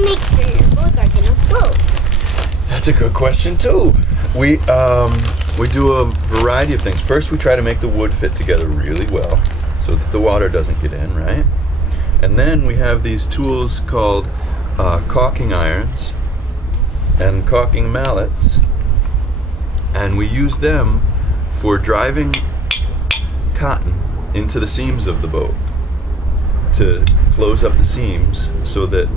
you make sure your boats are gonna float? That's a good question too. We do a variety of things. First, we try to make the wood fit together really well so that the water doesn't get in, right? And then we have these tools called caulking irons and caulking mallets, and we use them for driving cotton into the seams of the boat to close up the seams so that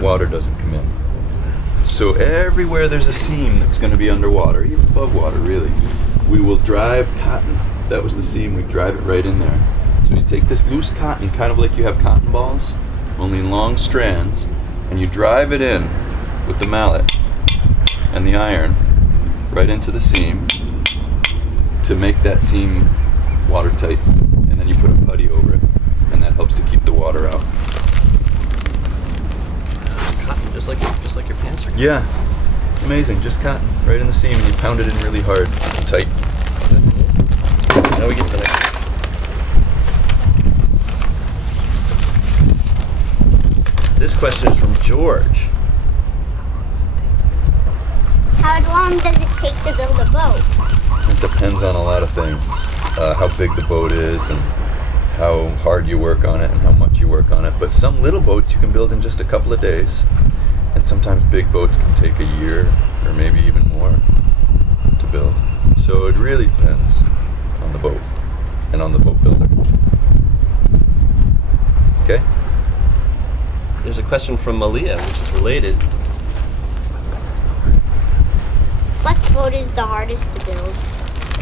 water doesn't come in. So everywhere there's a seam that's going to be underwater, even above water really, we will drive cotton. If that was the seam, we'd drive it right in there. So you take this loose cotton, kind of like you have cotton balls, only in long strands, and you drive it in with the mallet and the iron right into the seam to make that seam watertight, and then you put a putty over it, and that helps to keep the water out. Cotton, just like your pants are. Yeah, amazing. Just cotton right in the seam, and you pound it in really hard and tight. Now we get to the next. This question is from George. How long does it take to build a boat? It depends on a lot of things. How big the boat is and how hard you work on it and how much you work on it. But some little boats you can build in just a couple of days. And sometimes big boats can take a year or maybe even more to build. So it really depends on the boat and on the boat builder. Okay? There's a question from Malia, which is related. What boat is the hardest to build?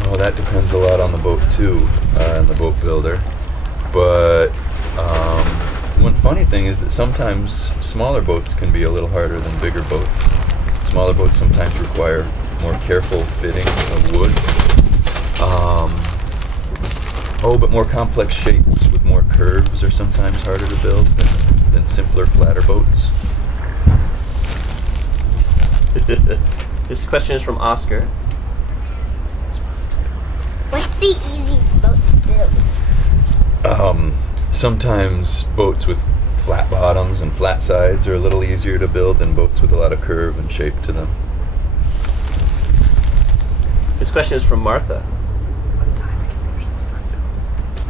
Oh, that depends a lot on the boat too, and the boat builder. But one funny thing is that sometimes smaller boats can be a little harder than bigger boats. Smaller boats sometimes require more careful fitting of wood. But more complex shapes with more curves are sometimes harder to build than simpler, flatter boats. This question is from Oscar. What's the easiest boat to build? Sometimes boats with flat bottoms and flat sides are a little easier to build than boats with a lot of curve and shape to them. This question is from Martha.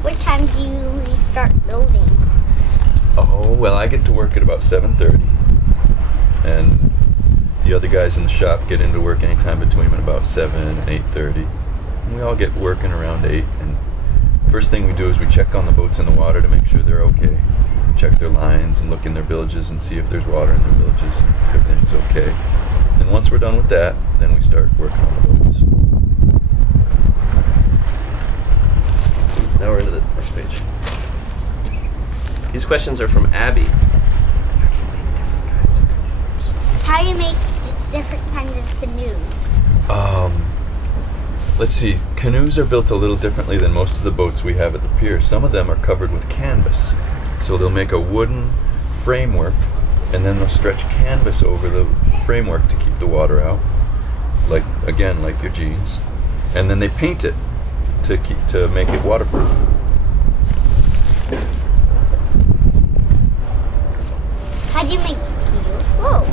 What time do you usually start building? Oh, well, I get to work at about 7:30, and the other guys in the shop get into work anytime between about 7 and 8:30. And we all get working around 8, and first thing we do is we check on the boats in the water to make sure they're okay. Check their lines and look in their bilges and see if there's water in their bilges, if everything's okay. And once we're done with that, then we start working on the boats. Now we're into the next page. These questions are from Abbey. How do you make different kinds of canoes? Let's see, canoes are built a little differently than most of the boats we have at the pier. Some of them are covered with canvas. So they'll make a wooden framework, and then they'll stretch canvas over the framework to keep the water out, like your jeans. And then they paint it to make it waterproof. How do you make canoes float?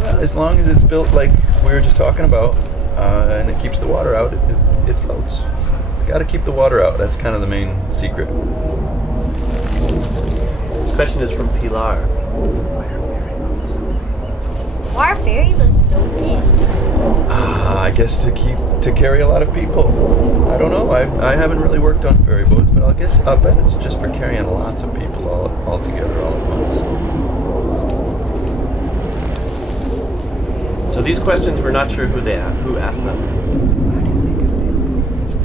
Well, as long as it's built like we were just talking about, and it keeps the water out, it floats. It's got to keep the water out. That's kind of the main secret. This question is from Pilar. Why are ferry boats so big? I guess to carry a lot of people. I don't know. I haven't really worked on ferry boats, but I'll bet it's just for carrying lots of people all together all at once. So these questions, we're not sure who asked them.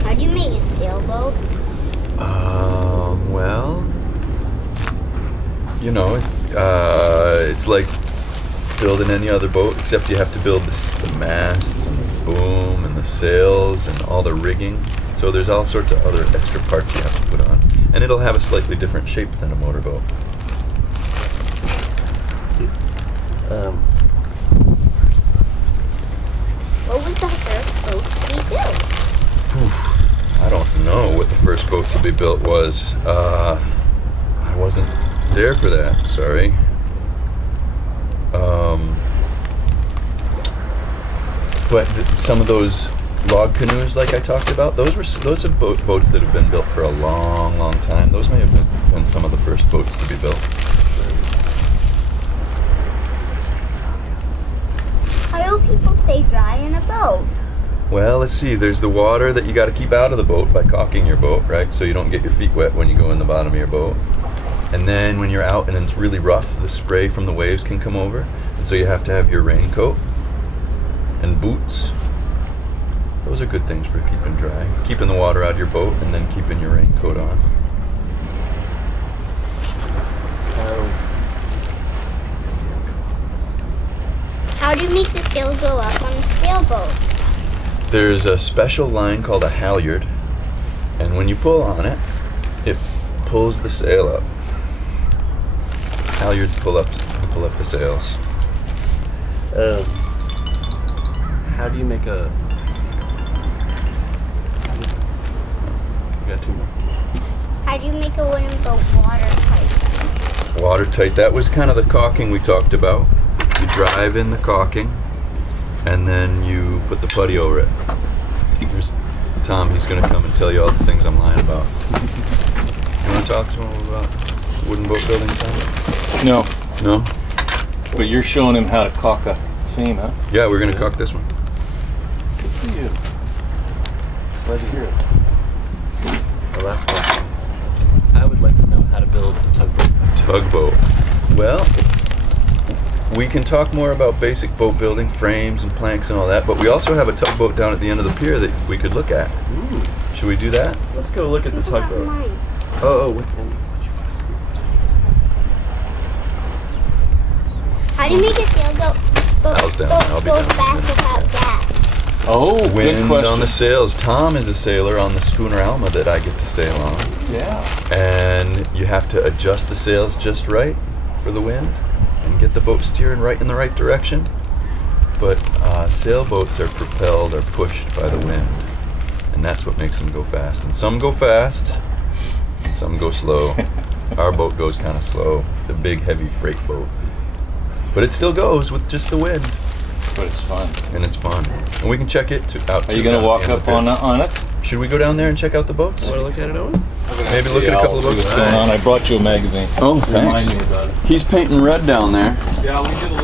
How do you make a sailboat? Well, it's like building any other boat, except you have to build the masts and the boom and the sails and all the rigging. So there's all sorts of other extra parts you have to put on. And it'll have a slightly different shape than a motorboat. What was the first boat to be built? I don't know what the first boat to be built was. I wasn't there for that, sorry. But some of those log canoes, like I talked about, those are boats that have been built for a long, long time. Those may have been some of the first boats to be built. How do people stay dry in a boat? Well, let's see. There's the water that you got to keep out of the boat by caulking your boat, right? So you don't get your feet wet when you go in the bottom of your boat. And then when you're out and it's really rough, the spray from the waves can come over. And so you have to have your raincoat and boots. Those are good things for keeping dry. Keeping the water out of your boat and then keeping your raincoat on. How do you make the sail go up on a sailboat? There's a special line called a halyard, and when you pull on it, it pulls the sail up. Halyards pull up the sails. How do you make a... We got two more. How do you make a wooden boat watertight? Watertight, that was kind of the caulking we talked about. You drive in the caulking, and then you put the putty over it. There's Tom, he's going to come and tell you all the things I'm lying about. You want to talk to him about wooden boat building, Tom? No, No? but you're showing him how to caulk a seam, huh? Yeah, we're going to caulk this one. Good for you. Glad to hear it. Our last question. I would like to know how to build a tugboat. Tugboat. Well, we can talk more about basic boat building, frames and planks and all that, but we also have a tugboat down at the end of the pier that we could look at. Ooh. Should we do that? Let's go look at the This is not tugboat. mine. Oh, which one? How do you make a sailboat Al's down. I'll be go down. fast without gas? Oh, good Wind question. on the sails. Tom is a sailor on the schooner Alma that I get to sail on. Yeah. And you have to adjust the sails just right for the wind and get the boat steering right in the right direction. But sailboats are propelled or pushed by the wind, and that's what makes them go fast. And some go fast, and some go slow. Our boat goes kind of slow. It's a big, heavy freight boat, but it still goes with just the wind, But it's fun. and it's fun. And we can check it out. Are you going to walk up on it? Should we go down there and check out the boats? Want to look at it, Owen? Maybe look at a couple of See boats. what's going on. I brought you a magazine. Oh, Remind me about it. He's painting red down there. Yeah, we did a